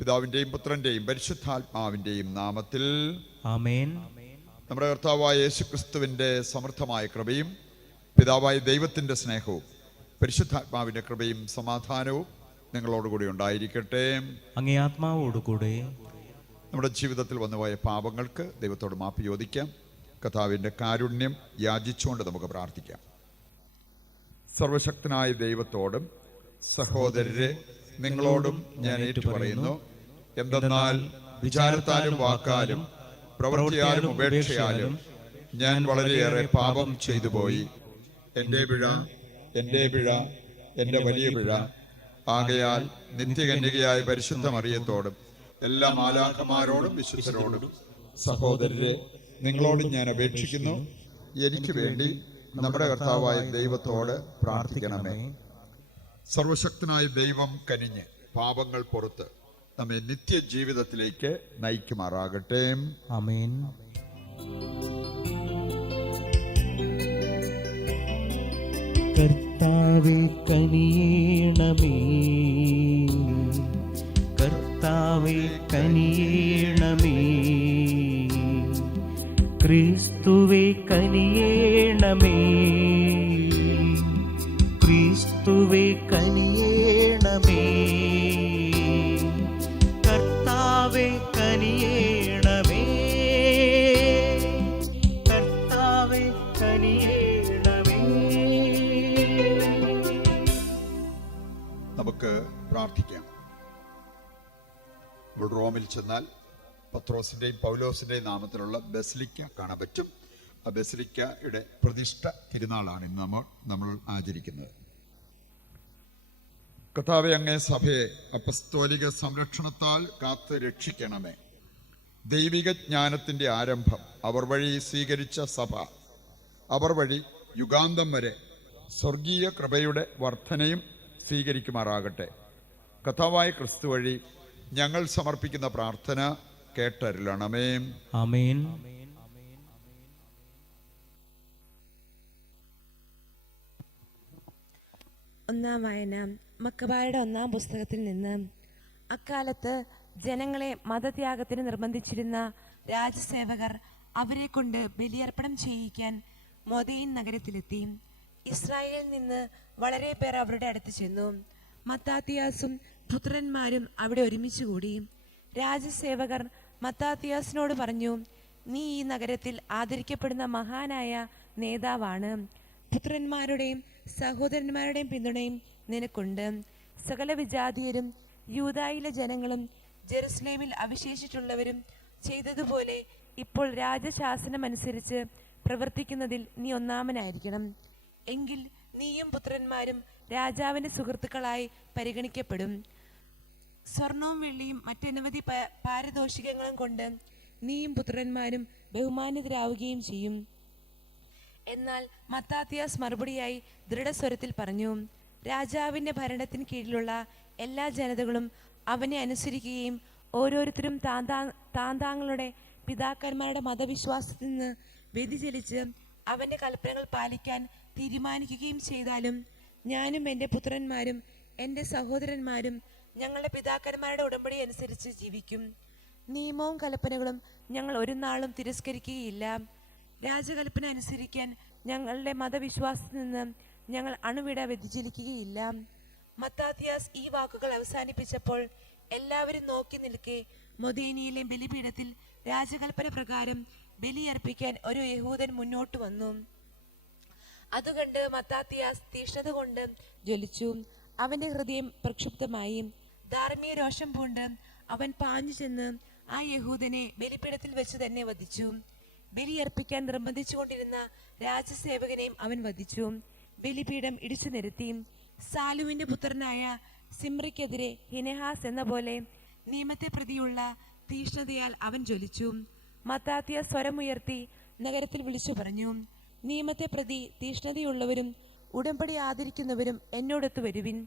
പിതാവിൻ്റെയും പുത്രൻ്റെയും പരിശുദ്ധാത്മാവിൻ്റെയും നാമത്തിൽ ആമേൻ. നമ്മുടെ കർത്താവായ യേശുക്രിസ്തുവിൻ്റെ സമൃദ്ധമായ കൃപയും പിതാവായ ദൈവത്തിൻ്റെ സ്നേഹവും പരിശുദ്ധാത്മാവിൻ്റെ കൃപയും സമാധാനവും നിങ്ങളോടുകൂടി ഉണ്ടായിരിക്കട്ടെ. അങ്ങേ ആത്മാവോടുകൂടെ. നമ്മുടെ ജീവിതത്തിൽ വന്നുപോയ പാപങ്ങൾക്ക് ദൈവത്തോട് മാപ്പ് ചോദിക്കാം. കർത്താവിൻ്റെ കാരുണ്യം യാചിച്ചുകൊണ്ട് നമുക്ക് പ്രാർത്ഥിക്കാം. സർവശക്തനായ ദൈവത്തോടും സഹോദരരെ നിങ്ങളോടും ഞാൻ ഏറ്റുപറയുന്നു. എന്തെന്നാൽ വിചാരത്താലും വാക്കാലും പ്രവൃത്തിയാലും ഉപേക്ഷയാലും ഞാൻ വളരെയേറെ പാപം ചെയ്തു പോയി. എൻ്റെ പിഴ, എൻ്റെ വലിയ പിഴ. ആകയാൽ നിത്യകന്യകയായ പരിശുദ്ധ മറിയത്തോടും എല്ലാ മാലാഖമാരോടും വിശുദ്ധരോടും സഹോദരരെ നിങ്ങളോടും ഞാൻ അപേക്ഷിക്കുന്നു, എനിക്ക് വേണ്ടി നമ്മുടെ കർത്താവായ ദൈവത്തോട് പ്രാർത്ഥിക്കണമേ. സർവശക്തനായ ദൈവം കനിഞ്ഞ് പാപങ്ങൾ പുറത്ത് നമ്മെ നിത്യജീവിതത്തിലേക്ക് നയിക്കുമാറാകട്ടെ. ആമേൻ. കർത്താവേ കനിയേണമേ, കർത്താവേ കനിയേണമേ, ക്രിസ്തുവേ കനിയേണമേ, ക്രിസ്തുവേ കനിയേണമേ, കർത്താവേ കനിയേണമേ, കർത്താവേ കനിയേണമേ. നമുക്ക് പ്രാർത്ഥിക്കാം. നമ്മൾ റോമിൽ ചെന്നാൽ പത്രോസിൻ്റെയും പൗലോസിൻ്റെയും നാമത്തിലുള്ള ബസിലിക്ക കാണാൻ പറ്റും. ആ ബസിലിക്കയുടെ പ്രതിഷ്ഠ തിരുനാളാണ് ഇന്ന് നമ്മൾ ആചരിക്കുന്നത്. കർത്താവേ, അങ്ങേ സഭയെ അപ്പസ്തോലിക സംരക്ഷണത്താൽ കാത്ത് രക്ഷിക്കണമേ. ദൈവിക ജ്ഞാനത്തിൻ്റെ ആരംഭം അവർ വഴി സ്വീകരിച്ച സഭ അവർ വഴി യുഗാന്തം വരെ സ്വർഗീയ കൃപയുടെ വർധനയും സ്വീകരിക്കുമാറാകട്ടെ. കർത്താവായ ക്രിസ്തു വഴി ഞങ്ങൾ സമർപ്പിക്കുന്ന പ്രാർത്ഥന കേട്ടരുളണമേ. ആമേൻ. ഒന്നാം വായന മക്കബാരുടെ 1-ാം പുസ്തകത്തിൽ നിന്ന്. അക്കാലത്ത് ജനങ്ങളെ മതത്യാഗത്തിന് നിർബന്ധിച്ചിരുന്ന രാജസേവകർ അവരെ കൊണ്ട് ബലിയർപ്പണം ചെയ്യിക്കാൻ മൊദൈൻ നഗരത്തിലെത്തി. ഇസ്രായേലിൽ നിന്ന് വളരെ പേർ അവരുടെ അടുത്ത് ചെന്നു. മത്താത്തിയാസും പുത്രന്മാരും അവിടെ ഒരുമിച്ചുകൂടി. രാജസേവകർ മത്താത്തിയാസിനോട് പറഞ്ഞു, നീ ഈ നഗരത്തിൽ ആദരിക്കപ്പെടുന്ന മഹാനായ നേതാവാണ്. പുത്രന്മാരുടെയും സഹോദരന്മാരുടെയും പിന്തുണയും നിനക്കുണ്ട്. സകല വിജാതീയരും യൂദായിലെ ജനങ്ങളും ജെറുസലേമിൽ അവശേഷിച്ചിട്ടുള്ളവരും ചെയ്തതുപോലെ ഇപ്പോൾ രാജശാസനമനുസരിച്ച് പ്രവർത്തിക്കുന്നതിൽ നീ ഒന്നാമനായിരിക്കണം. എങ്കിൽ നീയും പുത്രന്മാരും രാജാവിന്റെ സുഹൃത്തുക്കളായി പരിഗണിക്കപ്പെടും. സ്വർണവും വെള്ളിയും മറ്റനവധി പാരിതോഷികങ്ങളും കൊണ്ട് നീയും പുത്രന്മാരും ബഹുമാനിതരാവുകയും ചെയ്യും. എന്നാൽ മത്താത്തിയാസ് മറുപടിയായി ദൃഢസ്വരത്തിൽ പറഞ്ഞു, രാജാവിന്റെ ഭരണത്തിന് കീഴിലുള്ള എല്ലാ ജനതകളും അവനെ അനുസരിക്കുകയും ഓരോരുത്തരും താന്താങ്ങളുടെ പിതാക്കന്മാരുടെ മതവിശ്വാസത്തിൽ നിന്ന് വ്യതിചലിച്ച് അവന്റെ കൽപ്പനകൾ പാലിക്കാൻ തീരുമാനിക്കുകയും ചെയ്താലും ഞാനും എൻ്റെ പുത്രന്മാരും എൻ്റെ സഹോദരന്മാരും ഞങ്ങളുടെ പിതാക്കന്മാരുടെ ഉടമ്പടി അനുസരിച്ച് ജീവിക്കും. നിയമവും കൽപ്പനകളും ഞങ്ങൾ ഒരു നാളും തിരസ്കരിക്കുകയില്ല. രാജകൽപ്പന അനുസരിക്കാൻ ഞങ്ങളുടെ മതവിശ്വാസത്തിൽ നിന്ന് ഞങ്ങൾ അണുവിട വ്യതിചലിക്കുകയില്ല. മത്താത്തിയാസ് ഈ വാക്കുകൾ അവസാനിപ്പിച്ചപ്പോൾ എല്ലാവരും നോക്കി നിൽക്കെ മൊദൈനിയിലെ ബലിപീഠത്തിൽ രാജകൽപ്പന പ്രകാരം ബലിയർപ്പിക്കാൻ ഒരു യഹൂദൻ മുന്നോട്ട് വന്നു. അതുകണ്ട് മത്താത്തിയാസ് തീഷ്ണത കൊണ്ട് ജ്വലിച്ചു. അവന്റെ ഹൃദയം പ്രക്ഷുബ്ധമായി. ധാർമ്മിക രോഷം പൂണ്ട് അവൻ പാഞ്ഞു ചെന്ന് ആ യഹൂദനെ ബലിപീഠത്തിൽ വെച്ച് തന്നെ വധിച്ചു. ബലിയർപ്പിക്കാൻ നിർബന്ധിച്ചുകൊണ്ടിരുന്ന രാജസേവകനെയും അവൻ വധിച്ചു. ബലിപീഠം ഇടിച്ചു നിരത്തി. സാലുവിന്റെ പുത്രനായ സിമ്രിക്കെതിരെ ഹിനെഹാസ് എന്ന പോലെ നിയമത്തെ പ്രതിയുള്ള തീഷ്ണതയാൽ അവൻ ജ്വലിച്ചു. മത്താത്തിയ സ്വരമുയർത്തി നഗരത്തിൽ വിളിച്ചു പറഞ്ഞു, നിയമത്തെ പ്രതി തീഷ്ണതയുള്ളവരും ഉടമ്പടി ആദരിക്കുന്നവരും എന്നോടൊത്തു വരുവിൻ.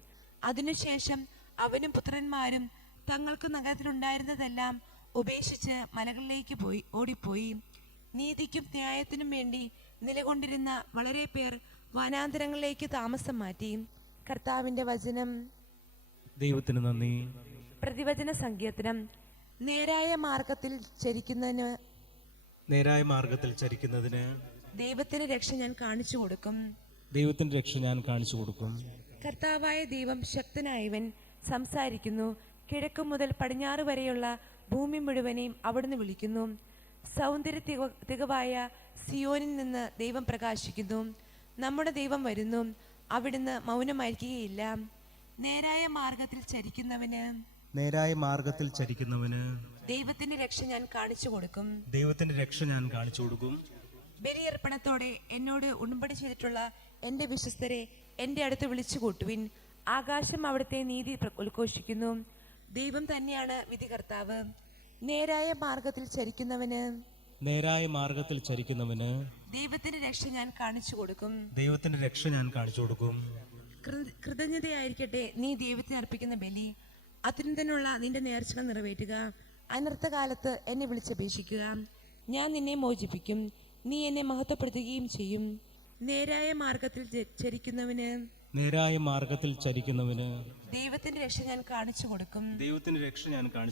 അതിനുശേഷം അവനും പുത്രന്മാരും തങ്ങൾക്ക് നഗരത്തിലുണ്ടായിരുന്നതെല്ലാം ഉപേക്ഷിച്ച് മലകളിലേക്ക് ഓടിപ്പോയി. നീതിക്കും ന്യായത്തിനും വേണ്ടി നിലകൊണ്ടിരുന്ന വളരെ പേർ വനാന്തരങ്ങളിലേക്ക് താമസം മാറ്റി. കർത്താവിന്റെ വചനം. ദൈവത്തിന് നന്ദി. പ്രതിവചന സങ്കീർത്തനം. നേരായ മാർഗത്തിൽ ചരിക്കുന്നതിന് ദൈവത്തിന്റെ രക്ഷ ഞാൻ കാണിച്ചു കൊടുക്കും. ദൈവത്തിന്റെ രക്ഷ ഞാൻ കാണിച്ചു കൊടുക്കും. കർത്താവായ ദൈവം ശക്തനായവൻ സംസാരിക്കുന്നു. കിഴക്ക് മുതൽ പടിഞ്ഞാറ് വരെയുള്ള ഭൂമി മുഴുവനെയും അവിടുന്ന് വിളിക്കുന്നു. സൗന്ദര്യ തികവായ സിയോനിൽ നിന്ന് ദൈവം പ്രകാശിക്കുന്നു. നമ്മുടെ ദൈവം വരുന്നു, അവിടുന്ന് മൗനമായിരിക്കുകയില്ല. നേരായ മാർഗത്തിൽ ചരിക്കുന്നവന് ദൈവത്തിന്റെ രക്ഷ ഞാൻ കാണിച്ചു കൊടുക്കും. ബലിയർപ്പണത്തോടെ എന്നോട് ഉടമ്പടി ചെയ്തിട്ടുള്ള എന്റെ വിശ്വസ്തരെ എന്റെ അടുത്ത് വിളിച്ചു കൂട്ടുവിൻ. ആകാശം അവിടുത്തെ നീതി ഉദ്ഘോഷിക്കുന്നു. ദൈവം തന്നെയാണ് വിധികർത്താവ്. നേരായ മാർഗത്തിൽ ചരിക്കുന്നവന് ദൈവത്തിന്റെ രക്ഷ ഞാൻ കാണിച്ചു കൊടുക്കും. കൃതജ്ഞതയായിരിക്കട്ടെ നീ ദൈവത്തിന് അർപ്പിക്കുന്ന ബലി. അത്യുന്നതനുള്ള നിന്റെ നേർച്ചകൾ നിറവേറ്റുക. അനർത്ഥകാലത്ത് എന്നെ വിളിച്ചപേക്ഷിക്കുക. ഞാൻ നിന്നെ മോചിപ്പിക്കും. നീ എന്നെ മഹത്വപ്പെടുത്തുകയും ചെയ്യും. നേരായ മാർഗത്തിൽ ചരിക്കുന്നവന് ദൈവത്തിന്റെ രക്ഷ ഞാൻ കാണിച്ചു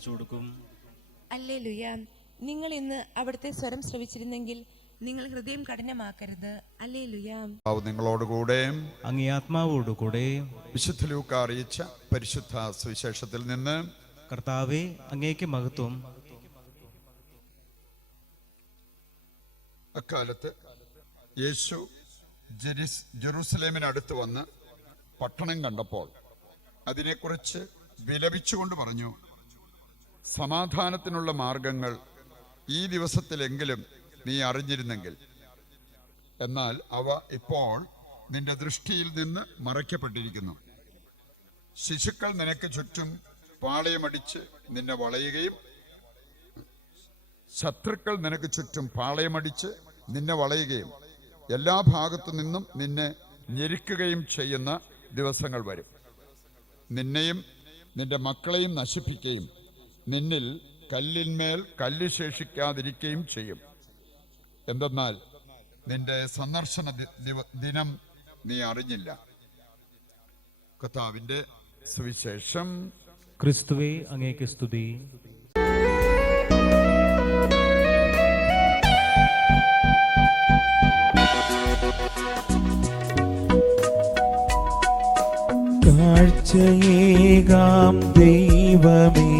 കൊടുക്കും. ഹല്ലേലൂയ. നിങ്ങൾ ഇന്ന് അവിടുത്തെ സ്വരം ശ്രവിച്ചിരുന്നെങ്കിൽ നിങ്ങൾ ഹൃദയം കഠിനമാക്കരുത്. ഹല്ലേലൂയ. നിങ്ങളോടുകൂടെ അങ്ങേ ആത്മാവോടുകൂടെ. വിശുദ്ധ ലൂക്കാ അറിയിച്ച പരിശുദ്ധ സുവിശേഷത്തിൽ നിന്ന്. കർത്താവേ, അങ്ങേക്ക് മഹത്വം. അക്കാലത്ത് യേശു ജെറുസലേമിനടുത്ത് വന്ന് പട്ടണം കണ്ടപ്പോൾ അതിനെക്കുറിച്ച് വിലപിച്ചുകൊണ്ട് പറഞ്ഞു, സമാധാനത്തിനുള്ള മാർഗങ്ങൾ ഈ ദിവസത്തിലെങ്കിലും നീ അറിഞ്ഞിരുന്നെങ്കിൽ, എന്നാൽ അവ ഇപ്പോൾ നിന്റെ ദൃഷ്ടിയിൽ നിന്ന് മറയ്ക്കപ്പെട്ടിരിക്കുന്നു. ശിശുക്കൾ നിനക്ക് ചുറ്റും പാളയമടിച്ച് നിന്നെ വളയുകയും ശത്രുക്കൾ നിനക്ക് ചുറ്റും പാളയമടിച്ച് നിന്നെ വളയുകയും എല്ലാ ഭാഗത്തു നിന്നും നിന്നെ ഞെരുക്കുകയും ചെയ്യുന്ന ദിവസങ്ങൾ വരും. നിന്നെയും നിന്റെ മക്കളെയും നശിപ്പിക്കുകയും നിന്നിൽ കല്ലിന്മേൽ കല്ല് ശേഷിക്കാതിരിക്കുകയും ചെയ്യും. എന്തെന്നാൽ നിന്റെ സന്ദർശന ദിനം നീ അറിഞ്ഞില്ല. കർത്താവിന്റെ സുവിശേഷം. ക്രിസ്തുവേ, അങ്ങേക്ക് സ്തുതി. കാഴ്ചയേകാം ദൈവമേ,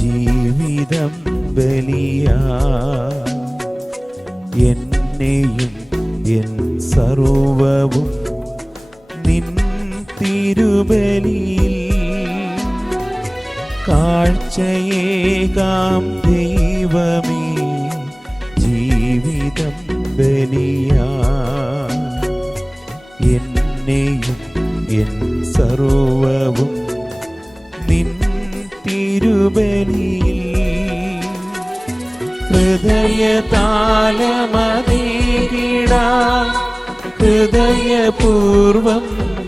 ജീവിതം ബലിയാ. എന്നെയും എൻ സർവവും നിൻ തിരുബലിയിൽ. കാഴ്ചയേകാം ദൈവമേ, ജീവിതം ബലിയാ. എന്നെയും എൻ സർവവും നിൻ തിരുബലിയിൽ. ഹൃദയതാലമതീകിടാൻ ഹൃദയപൂർവം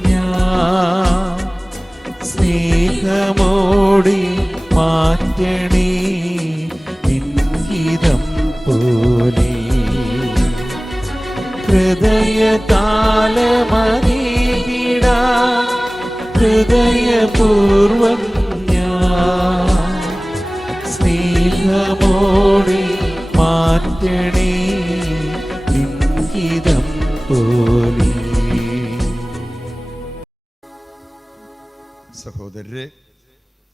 ഞാൻ സ്നേഹമോടെ മാറ്റണേ നിൻഹിതം പോലെ. ഹൃദയതാലമതീകിടാൻ ഹൃദയപൂർവം ഞാൻ സ്നേഹമോടെ മാറ്റണേ നിൻഹിതം പോലെ. സഹോദരരെ,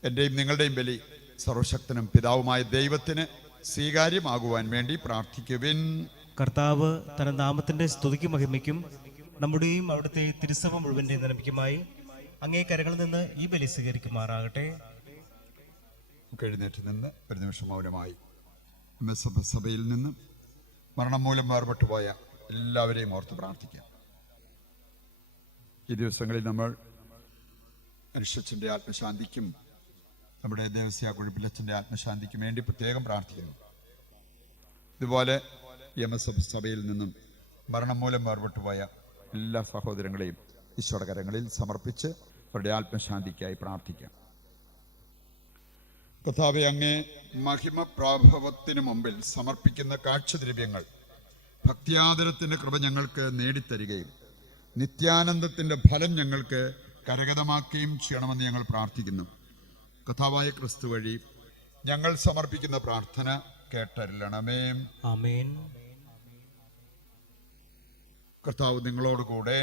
എൻ്റെയും നിങ്ങളുടെയും ബലി സർവശക്തനും പിതാവുമായ ദൈവത്തിന് സ്വീകാര്യമാകുവാൻ വേണ്ടി പ്രാർത്ഥിക്കുവിൻ. കർത്താവ് തന്റെ നാമത്തിന്റെ സ്തുതിക്കും മഹിമയ്ക്കും നമ്മുടെയും അവിടുത്തെ തിരുസഭ മുഴുവന്റെ നിലനിൽക്കുമായി അങ്ങേ കരങ്ങളിൽ നിന്ന് ഈ ബലി സ്വീകരിക്കുമാറാകട്ടെ. എഴുന്നേറ്റ് നിന്ന് ഒരു നിമിഷം മൗനമായി സഭയിൽ നിന്ന് മരണം മൂലം വേർപെട്ടു പോയ എല്ലാവരെയും ഓർത്ത് പ്രാർത്ഥിക്കാം. ഈ ദിവസങ്ങളിൽ നമ്മൾ അനുഷ്യച്ചൻ്റെ ആത്മശാന്തിക്കും നമ്മുടെ ദേവസ്യ കുഴിപ്പിലച്ചൻ്റെ ആത്മശാന്തിക്കും വേണ്ടി പ്രത്യേകം പ്രാർത്ഥിക്കുന്നു. ഇതുപോലെ സഭയിൽ നിന്നും മരണം മൂലം വേർപെട്ടു പോയ എല്ലാ സഹോദരങ്ങളെയും ഈശോയുടെ കരങ്ങളിൽ സമർപ്പിച്ച് അവരുടെ ആത്മശാന്തിക്കായി പ്രാർത്ഥിക്കാം. കർത്താവേ, അങ്ങേ മഹിമ പ്രാഭവത്തിന് മുമ്പിൽ സമർപ്പിക്കുന്ന കാഴ്ചദ്രവ്യങ്ങൾ ഭക്തിയാദരത്തിന്റെ കൃപ ഞങ്ങൾക്ക് നേടിത്തരികയും നിത്യാനന്ദത്തിന്റെ ഫലം ഞങ്ങൾക്ക് കരഗതമാക്കുകയും ചെയ്യണമെന്ന് ഞങ്ങൾ പ്രാർത്ഥിക്കുന്നു. കർത്താവായ ക്രിസ്തു വഴി ഞങ്ങൾ സമർപ്പിക്കുന്ന പ്രാർത്ഥന കേട്ടരുളണമേ. ആമേൻ. കർത്താവ് നിങ്ങളോടുകൂടെ.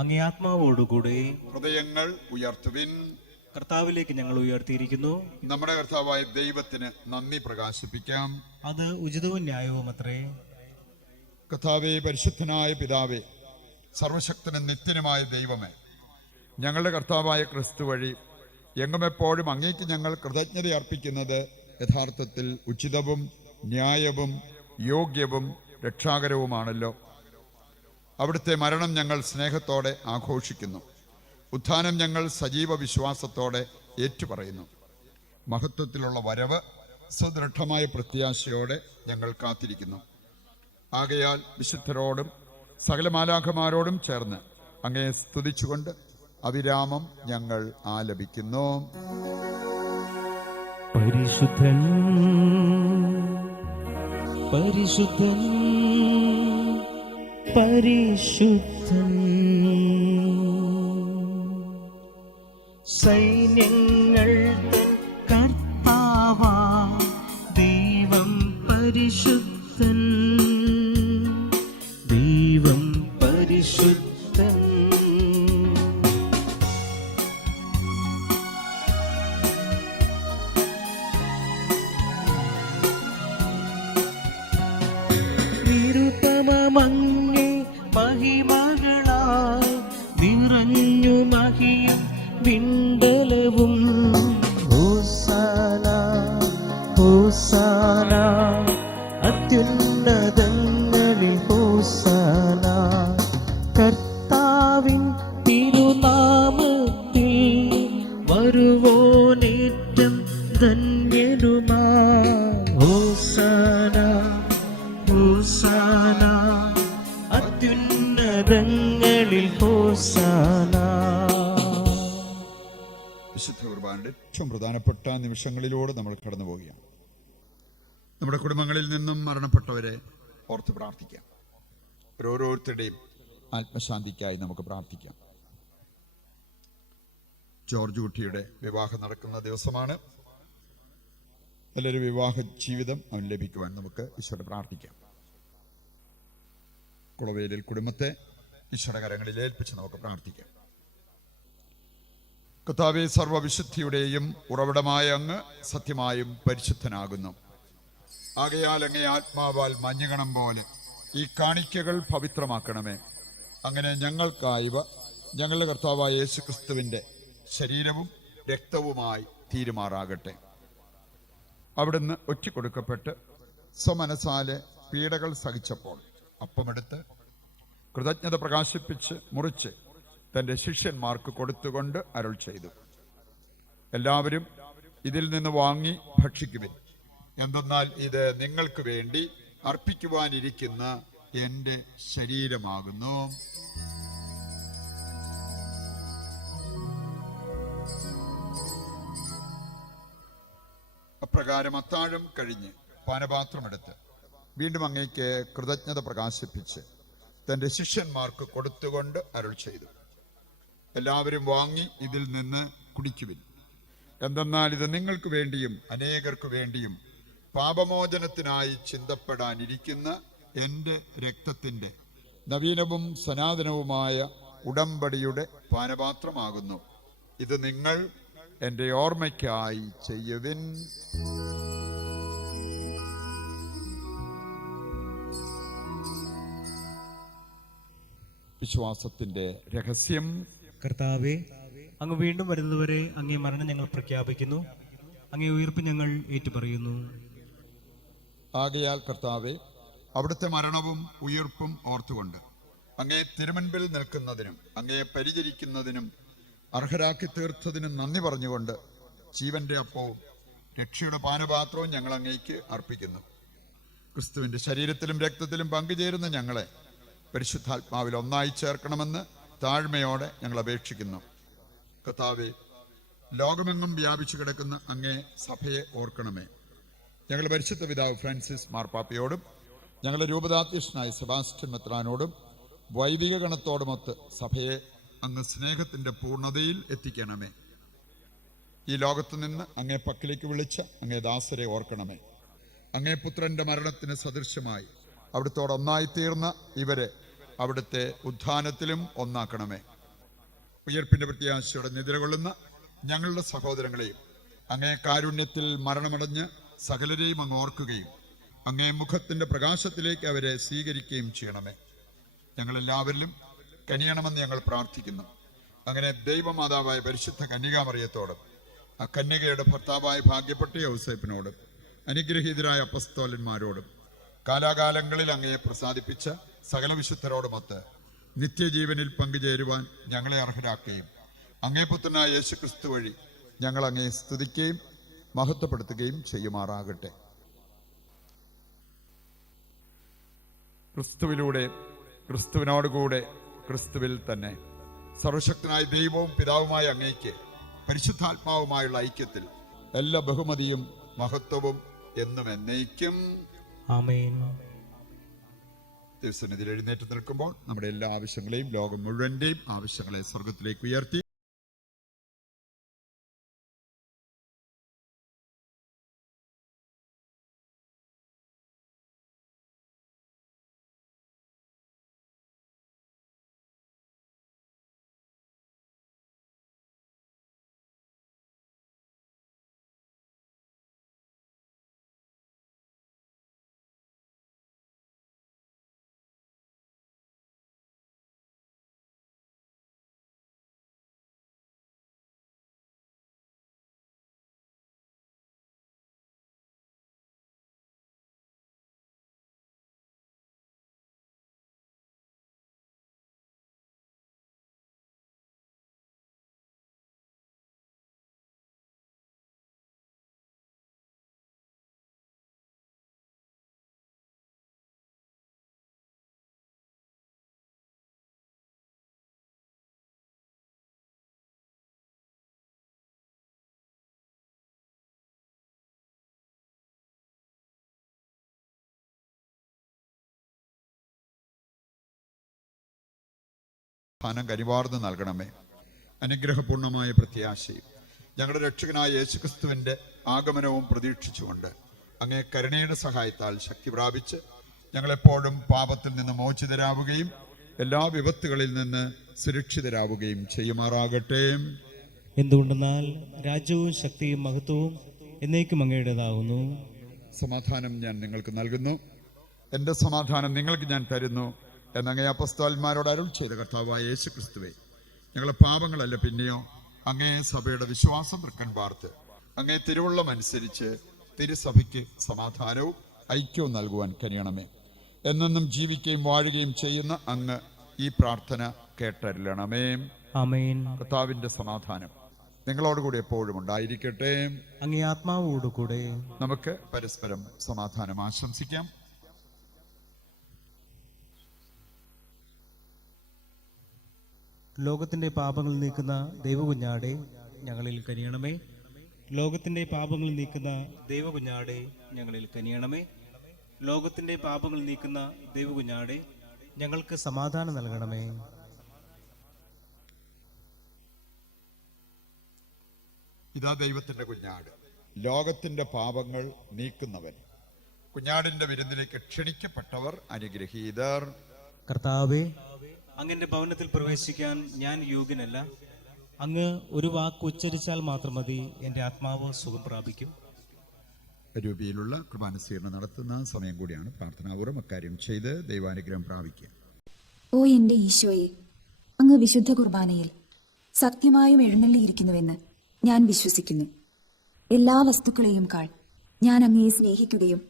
അങ്ങേ ആത്മാവോടുകൂടെ. ഹൃദയങ്ങൾ ഉയർത്തുവിൻ. കർത്താവിലേക്ക് ഞങ്ങൾ ഉയർത്തിയിരിക്കുന്നു. നമ്മുടെ കർത്താവായ ദൈവത്തിന് നന്ദി പ്രകാശിപ്പിക്കാം. അത് ഉചിതവും ന്യായവും അത്രേ. കർത്താവേ, പരിശുദ്ധനായ പിതാവേ, സർവശക്തനും നിത്യനുമായ ദൈവമേ, ഞങ്ങളുടെ കർത്താവായ ക്രിസ്തു വഴി എങ്ങും എപ്പോഴും അങ്ങേക്ക് ഞങ്ങൾ കൃതജ്ഞത അർപ്പിക്കുന്നത് യഥാർത്ഥത്തിൽ ഉചിതവും ന്യായവും യോഗ്യവും രക്ഷാകരവുമാണല്ലോ. അവിടുത്തെ മരണം ഞങ്ങൾ സ്നേഹത്തോടെ ആഘോഷിക്കുന്നു. ഉത്ഥാനം ഞങ്ങൾ സജീവ വിശ്വാസത്തോടെ ഏറ്റുപറയുന്നു. മഹത്വത്തിലുള്ള വരവ് സുദൃഢമായ പ്രത്യാശയോടെ ഞങ്ങൾ കാത്തിരിക്കുന്നു. ആകയാൽ വിശുദ്ധരോടും സകല മാലാഖമാരോടും ചേർന്ന് അങ്ങയെ സ്തുതിച്ചുകൊണ്ട് അവിരാമം ഞങ്ങൾ ആലപിക്കുന്നു. പരിശുദ്ധൻ പരിശുദ്ധൻ പരിശുദ്ധൻ, സൈന്യങ്ങൾ തൻ കർത്താവാം ദൈവം പരിശുദ്ധൻ, ദൈവം പരിശുദ്ധൻ. നിരുപമമങ്ങേ മഹിമകളായി നിറഞ്ഞു മഹിയും വിണ്ടലവും. ഹോസാന ഹോസാന അത്യുന്നതങ്ങളിൽ ഹോസാന. കർത്താവിൻ തിരുനാമത്തിൽ വരുവോനേറ്റം ധന്യനുമാ. ഹോസാന ഹോസാന അത്യുന്നതങ്ങളിൽ ഹോസാന. വിശുദ്ധ കുർബാനയുടെ ഏറ്റവും പ്രധാനപ്പെട്ട നിമിഷങ്ങളിലൂടെ നമ്മൾ കടന്നു പോവുകയാണ്. നമ്മുടെ കുടുംബങ്ങളിൽ നിന്നും മരണപ്പെട്ടവരെ ഓർത്ത് പ്രാർത്ഥിക്കാം. ഓരോരുത്തരുടെയും ആത്മശാന്തിക്കായി നമുക്ക് പ്രാർത്ഥിക്കാം. ജോർജ് കുട്ടിയുടെ വിവാഹം നടക്കുന്ന ദിവസമാണ്. നല്ലൊരു വിവാഹ ജീവിതം അവൻ ലഭിക്കുവാൻ നമുക്ക് ഈശോയുടെ പ്രാർത്ഥിക്കാം. കുളവേലിൽ കുടുംബത്തെ ഈശോയുടെ കരങ്ങളിൽ ഏൽപ്പിച്ച് നമുക്ക് പ്രാർത്ഥിക്കാം. കർത്താവേ, സർവവിശുദ്ധിയുടെയും ഉറവിടമായ അങ്ങ് സത്യമായും പരിശുദ്ധനാകുന്നു. ആകയാൽ അങ്ങേ ആത്മാവാൽ മഞ്ഞുകണം പോലെ ഈ കാണിക്കകൾ പവിത്രമാക്കണമേ. അങ്ങനെ ഞങ്ങൾക്കായവ ഞങ്ങളുടെ കർത്താവായ യേശുക്രിസ്തുവിൻ്റെ ശരീരവും രക്തവുമായി തീരുമാറാകട്ടെ. അവിടുന്ന് ഒറ്റിക്കൊടുക്കപ്പെട്ട് സ്വമനസാലെ പീഡകൾ സഹിച്ചപ്പോൾ അപ്പമെടുത്ത് കൃതജ്ഞത പ്രകാശിപ്പിച്ച് മുറിച്ച് തൻ്റെ ശിഷ്യന്മാർക്ക് കൊടുത്തുകൊണ്ട് അരുൾ ചെയ്തു, എല്ലാവരും ഇതിൽ നിന്ന് വാങ്ങി ഭക്ഷിക്കുവിൻ. എന്തെന്നാൽ ഇത് നിങ്ങൾക്ക് വേണ്ടി അർപ്പിക്കുവാനിരിക്കുന്ന എൻ്റെ ശരീരമാകുന്നു. അപ്രകാരം അത്താഴം കഴിഞ്ഞ് പാനപാത്രമെടുത്ത് വീണ്ടും അങ്ങേക്ക് കൃതജ്ഞത പ്രകാശിപ്പിച്ച് തൻ്റെ ശിഷ്യന്മാർക്ക് കൊടുത്തുകൊണ്ട് അരുൾ ചെയ്തു, എല്ലാവരും വാങ്ങി ഇതിൽ നിന്ന് കുടിക്കുവിൻ. എന്തെന്നാൽ ഇത് നിങ്ങൾക്ക് വേണ്ടിയും അനേകർക്ക് വേണ്ടിയും പാപമോചനത്തിനായി ചിന്തപ്പെടാനിരിക്കുന്ന എൻ്റെ രക്തത്തിൻ്റെ നവീനവും സനാതനവുമായ ഉടമ്പടിയുടെ പാനപാത്രമാകുന്നു. ഇത് നിങ്ങൾ എൻ്റെ ഓർമ്മയ്ക്കായി ചെയ്യുവിൻ. വിശ്വാസത്തിന്റെ രഹസ്യം. കർത്താവേ, അങ്ങ് വീണ്ടും വരുന്നതുവരെ അങ്ങേ മരണം ഞങ്ങൾ പ്രഖ്യാപിക്കുന്നു, അങ്ങേ ഉയർപ്പ് ഞങ്ങൾ ഏറ്റുപറയുന്നു. ആകയാൽ കർത്താവേ, അവിടുത്തെ മരണവും ഉയർപ്പും ഓർത്തുകൊണ്ട് അങ്ങേ തിരുമുൻപിൽ നിൽക്കുന്നതിനും അങ്ങയെ പരിചരിക്കുന്നതിനും അർഹരാക്കി തീർത്തതിനും നന്ദി പറഞ്ഞുകൊണ്ട് ജീവന്റെ അപ്പവും രക്ഷയുടെ പാനപാത്രവും ഞങ്ങൾ അങ്ങേക്ക് അർപ്പിക്കുന്നു. ക്രിസ്തുവിന്റെ ശരീരത്തിലും രക്തത്തിലും പങ്കുചേരുന്ന ഞങ്ങളെ പരിശുദ്ധാത്മാവിൽ ഒന്നായി ചേർക്കണമെന്ന് താഴ്മയോടെ ഞങ്ങൾ അപേക്ഷിക്കുന്നു. കർത്താവേ, ലോകമെങ്ങും വ്യാപിച്ചു കിടക്കുന്ന അങ്ങേ സഭയെ ഓർക്കണമേ. ഞങ്ങളുടെ പരിശുദ്ധ പിതാവ് ഫ്രാൻസിസ് മാർപ്പാപ്പയോടും ഞങ്ങളുടെ രൂപതാധ്യക്ഷനായ സെബാസ്റ്റ്യൻ മെത്രാനോടും വൈദിക ഗണത്തോടുമൊത്ത് സഭയെ അങ്ങ് സ്നേഹത്തിന്റെ പൂർണ്ണതയിൽ എത്തിക്കണമേ. ഈ ലോകത്തു നിന്ന് അങ്ങേ പക്കലേക്ക് വിളിച്ച അങ്ങേ ദാസരെ ഓർക്കണമേ. അങ്ങേ പുത്രന്റെ മരണത്തിന് സദൃശ്യമായി അവിടുത്തോട് ഒന്നായി തീർന്ന ഇവരെ അവിടുത്തെ ഉത്ഥാനത്തിലും ഒന്നാക്കണമേ. ഉയർപ്പിന്റെ പ്രത്യാശയോടെ നിദ്രകൊള്ളുന്ന ഞങ്ങളുടെ സഹോദരങ്ങളെയും അങ്ങേ കാരുണ്യത്തിൽ മരണമടഞ്ഞ് സകലരെയും അങ്ങ് ഓർക്കുകയും അങ്ങേ മുഖത്തിന്റെ പ്രകാശത്തിലേക്ക് അവരെ സ്വീകരിക്കുകയും ചെയ്യണമേ. ഞങ്ങളെല്ലാവരിലും കനിയണമെന്ന് ഞങ്ങൾ പ്രാർത്ഥിക്കുന്നു. അങ്ങനെ ദൈവമാതാവായ പരിശുദ്ധ കന്യകാമറിയത്തോടും ആ കന്യകയുടെ ഭർത്താവായ ഭാഗ്യപ്പെട്ട യൗസേപ്പിനോടും അനുഗ്രഹീതരായ അപ്പസ്തോലന്മാരോടും കാലാകാലങ്ങളിൽ അങ്ങയെ പ്രസാദിപ്പിച്ച സകല വിശുദ്ധരോടുമൊത്ത് നിത്യജീവനിൽ പങ്കുചേരുവാൻ ഞങ്ങളെ അർഹരാക്കുകയും അങ്ങേ പുത്രനായ യേശു ക്രിസ്തു വഴി ഞങ്ങൾ അങ്ങയെ സ്തുതിക്കുകയും മഹത്വപ്പെടുത്തുകയും ചെയ്യുമാറാകട്ടെ. ക്രിസ്തുവിലൂടെ, ക്രിസ്തുവിനോടുകൂടെ, ക്രിസ്തുവിൽ തന്നെ സർവശക്തനായ ദൈവവും പിതാവുമായ അങ്ങേക്ക് പരിശുദ്ധാത്മാവുമായുള്ള ഐക്യത്തിൽ എല്ലാ ബഹുമതിയും മഹത്വവും എന്നും എന്നേക്കും ആമേൻ. ദിവസനിധിയിൽ എഴുന്നേറ്റ് നിൽക്കുമ്പോൾ നമ്മുടെ എല്ലാ ആവശ്യങ്ങളെയും, ലോകം മുഴുവന്റെയും ആവശ്യങ്ങളെ സ്വർഗത്തിലേക്ക് ഉയർത്തി സ്ഥാനം കരിവാർന്ന് നൽകണമേ. അനുഗ്രഹപൂർണമായ പ്രത്യാശയും ഞങ്ങളുടെ രക്ഷകനായ യേശുക്രിസ്തുവിന്റെ ആഗമനവും പ്രതീക്ഷിച്ചുകൊണ്ട് അങ്ങേ കരുണയുടെ സഹായത്താൽ ശക്തി പ്രാപിച്ച് ഞങ്ങളെപ്പോഴും പാപത്തിൽ നിന്ന് മോചിതരാവുകയും എല്ലാ വിപത്തുകളിൽ നിന്ന് സുരക്ഷിതരാവുകയും ചെയ്യുമാറാകട്ടെ. എന്തുകൊണ്ടെന്നാൽ രാജ്യവും ശക്തിയും മഹത്വവും എന്നേക്കും അങ്ങയുടേതാകുന്നു. സമാധാനം ഞാൻ നിങ്ങൾക്ക് നൽകുന്നു, എൻ്റെ സമാധാനം നിങ്ങൾക്ക് ഞാൻ തരുന്നു എന്നങ്ങേ അപ്പസ്തോലന്മാരോട് അരുൾ ചെയ്ത കർത്താവായ യേശു ക്രിസ്തുവേ, ഞങ്ങളെ പാപങ്ങളല്ല പിന്നെയോ അങ്ങേ സഭയുടെ വിശ്വാസം തൃക്കൺ പാർത്ത് അങ്ങേ തിരുവുള്ളം അനുസരിച്ച് തിരുസഭയ്ക്ക് സമാധാനവും ഐക്യവും നൽകുവാൻ കനിയണമേ. എന്നെന്നും ജീവിക്കുകയും വാഴുകയും ചെയ്യുന്ന അങ്ങ് ഈ പ്രാർത്ഥന കേട്ടരുളണമേ. ആമേൻ. കർത്താവിന്റെ സമാധാനം നിങ്ങളോടുകൂടി എപ്പോഴും ഉണ്ടായിരിക്കട്ടെ. അങ്ങേ ആത്മാവോടുകൂടെ. നമുക്ക് പരസ്പരം സമാധാനം ആശംസിക്കാം. ലോകത്തിന്റെ പാപങ്ങൾ നീക്കുന്ന ദൈവകുഞ്ഞാടെ ഞങ്ങളിൽ കനിയണമേ. ലോകത്തിന്റെ പാപങ്ങൾ നീക്കുന്ന ദൈവകുഞ്ഞാടെ ഞങ്ങളിൽ കനിയണമേ. ലോകത്തിന്റെ പാപങ്ങൾ നീക്കുന്ന ദൈവകുഞ്ഞാടെ ഞങ്ങൾക്ക് സമാധാനം നൽകണമേ. ഇതാ ദൈവത്തിന്റെ കുഞ്ഞാട്, ലോകത്തിന്റെ പാപങ്ങൾ നീക്കുന്നവൻ. കുഞ്ഞാടിന്റെ വിരുന്നിലേക്ക് ക്ഷണിക്കപ്പെട്ടവർ അനുഗ്രഹീതർ. കർത്താവേ, അങ്ങന്റെ ഭവനത്തിൽ പ്രവേശിക്കാൻ ഞാൻ യോഗ്യനല്ല. അങ്ങ് ഒരു വാക്ക് ഉച്ചരിച്ചാൽ മാത്രം മതി, എൻ്റെ ആത്മാവ് സുഖം പ്രാപിക്കും. രൂപയിലുള്ള കുർബാനസ്വീകരണം നടത്തുന്ന സമയം കൂടിയാണ്. പ്രാർത്ഥനാപൂർവ്വം അക്കാര്യം ചെയ്ത് ദൈവാനുഗ്രഹം പ്രാപിക്കുക. ഓ എൻ്റെ ഈശോയെ, അങ്ങ് വിശുദ്ധ കുർബാനയിൽ സത്യമായും എഴുന്നള്ളിയിരിക്കുന്നുവെന്ന് ഞാൻ വിശ്വസിക്കുന്നു. എല്ലാ വസ്തുക്കളെയും കാൾ ഞാൻ അങ്ങയെ സ്നേഹിക്കുകയും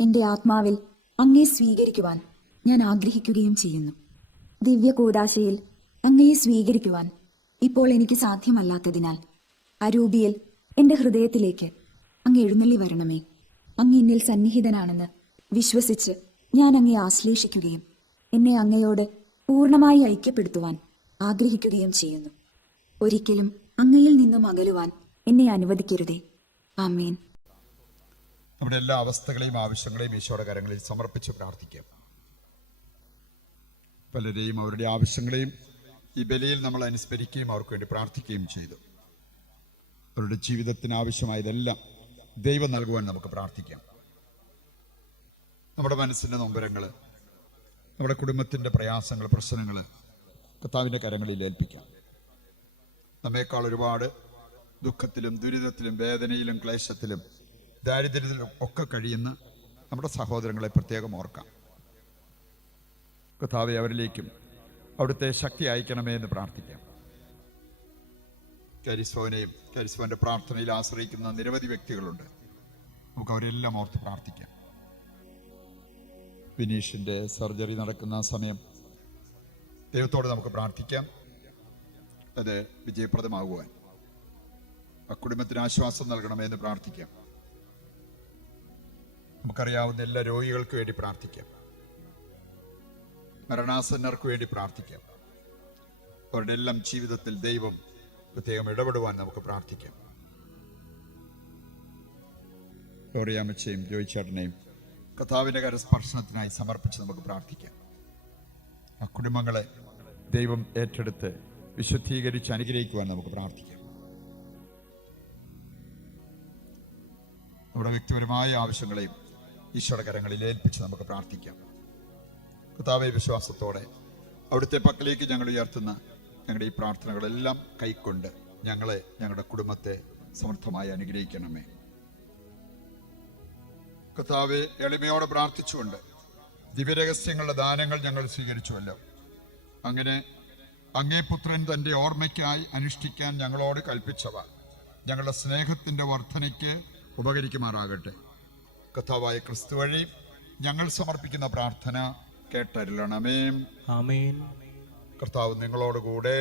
എൻ്റെ ആത്മാവിൽ അങ്ങയെ സ്വീകരിക്കുവാൻ ഞാൻ ആഗ്രഹിക്കുകയും ചെയ്യുന്നു. ദിവ്യ കൂദാശയിൽ അങ്ങയെ സ്വീകരിക്കുവാൻ ഇപ്പോൾ എനിക്ക് സാധ്യമല്ലാത്തതിനാൽ അരൂപിയിൽ എൻ്റെ ഹൃദയത്തിലേക്ക് അങ്ങ് എഴുന്നള്ളി വരണമേ. അങ്ങ് എന്നിൽ സന്നിഹിതനാണെന്ന് വിശ്വസിച്ച് ഞാൻ അങ്ങയെ ആശ്ലേഷിക്കുകയും എന്നെ അങ്ങയോട് പൂർണ്ണമായി ഐക്യപ്പെടുത്തുവാൻ ആഗ്രഹിക്കുകയും ചെയ്യുന്നു. ഒരിക്കലും അങ്ങയിൽ നിന്നും അകലുവാൻ എന്നെ അനുവദിക്കരുതേ. ആമേൻ. നമ്മുടെ എല്ലാ അവസ്ഥകളെയും ആവശ്യങ്ങളെയും ഈശോയുടെ കരങ്ങളിൽ സമർപ്പിച്ച് പ്രാർത്ഥിക്കാം. പലരെയും അവരുടെ ആവശ്യങ്ങളെയും ഈ ബലിയിൽ നമ്മൾ അനുസ്മരിക്കുകയും അവർക്ക് വേണ്ടി പ്രാർത്ഥിക്കുകയും ചെയ്തു. അവരുടെ ജീവിതത്തിന് ആവശ്യമായതെല്ലാം ദൈവം നൽകുവാൻ നമുക്ക് പ്രാർത്ഥിക്കാം. നമ്മുടെ മനസ്സിൻ്റെ നൊമ്പരങ്ങൾ, നമ്മുടെ കുടുംബത്തിൻ്റെ പ്രയാസങ്ങൾ, പ്രശ്നങ്ങൾ കർത്താവിൻ്റെ കരങ്ങളിൽ ഏൽപ്പിക്കാം. നമ്മേക്കാൾ ഒരുപാട് ദുഃഖത്തിലും ദുരിതത്തിലും വേദനയിലും ക്ലേശത്തിലും ദാരിദ്ര്യത്തിലും ഒക്കെ കഴിയുന്ന നമ്മുടെ സഹോദരങ്ങളെ പ്രത്യേകം ഓർക്കാം. കർത്താവെ, അവരിലേക്കും അവിടുത്തെ ശക്തി അയക്കണമേ എന്ന് പ്രാർത്ഥിക്കാം. കരിസ്വന്റെ പ്രാർത്ഥനയിൽ ആശ്രയിക്കുന്ന നിരവധി വ്യക്തികളുണ്ട്. നമുക്ക് അവരെല്ലാം ഓർത്ത് പ്രാർത്ഥിക്കാം. വിനീഷിൻ്റെ സർജറി നടക്കുന്ന സമയം ദൈവത്തോട് നമുക്ക് പ്രാർത്ഥിക്കാം, അത് വിജയപ്രദമാകുവാൻ. ആ കുടുംബത്തിന് ആശ്വാസം നൽകണമെന്ന് പ്രാർത്ഥിക്കാം. നമുക്കറിയാവുന്ന എല്ലാ രോഗികൾക്ക് വേണ്ടി പ്രാർത്ഥിക്കാം. മരണാസന്നർക്ക് വേണ്ടി പ്രാർത്ഥിക്കാം. അവരുടെ എല്ലാം ജീവിതത്തിൽ ദൈവം പ്രത്യേകം ഇടപെടുവാൻ നമുക്ക് പ്രാർത്ഥിക്കാം. ലോറിയാമ്മച്ചയും ജോയിച്ചേട്ടനെയും കർത്താവിൻ്റെ കരസ്പർശനത്തിനായി സമർപ്പിച്ച് നമുക്ക് പ്രാർത്ഥിക്കാം. ആ കുടുംബങ്ങളെ ദൈവം ഏറ്റെടുത്ത് വിശുദ്ധീകരിച്ച് അനുഗ്രഹിക്കുവാൻ നമുക്ക് പ്രാർത്ഥിക്കാം. നമ്മുടെ വ്യക്തിപരമായ ആവശ്യങ്ങളെയും ഈശോയുടെ കരങ്ങളിൽ ഏൽപ്പിച്ച് നമുക്ക് പ്രാർത്ഥിക്കാം. കർത്താവെ, വിശ്വാസത്തോടെ അവിടുത്തെ പക്കലേക്ക് ഞങ്ങൾ ഉയർത്തുന്ന ഞങ്ങളുടെ ഈ പ്രാർത്ഥനകളെല്ലാം കൈക്കൊണ്ട് ഞങ്ങളെ, ഞങ്ങളുടെ കുടുംബത്തെ സമർത്ഥമായി അനുഗ്രഹിക്കണമേ. കർത്താവെ, എളിമയോടെ പ്രാർത്ഥിച്ചുകൊണ്ട് ദിവ്യരഹസ്യങ്ങളുടെ ദാനങ്ങൾ ഞങ്ങൾ സ്വീകരിച്ചുവല്ലോ. അങ്ങനെ അങ്ങേ പുത്രൻ തൻ്റെ ഓർമ്മയ്ക്കായി അനുഷ്ഠിക്കാൻ ഞങ്ങളോട് കൽപ്പിച്ചവ ഞങ്ങളുടെ സ്നേഹത്തിൻ്റെ വർധനയ്ക്ക് ഉപകരിക്കുമാറാകട്ടെ. കർത്താവായ ക്രിസ്തു വഴി ഞങ്ങൾ സമർപ്പിക്കുന്ന പ്രാർത്ഥന കേട്ടരുളണമേ. ആമേൻ. കർത്താവ് നിങ്ങളോടുകൂടെ,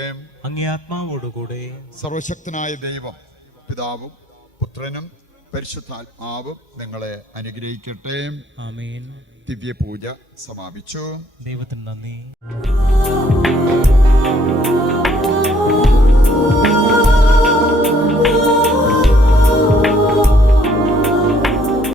അങ്ങേ ആത്മാവോടുകൂടെ. സർവശക്തനായ ദൈവം പിതാവും പുത്രനും പരിശുദ്ധാത്മാവും നിങ്ങളെ അനുഗ്രഹിക്കട്ടെ. ആമേൻ. ദിവ്യപൂജ സമാപിച്ചു. ദൈവത്തിന് നന്ദി.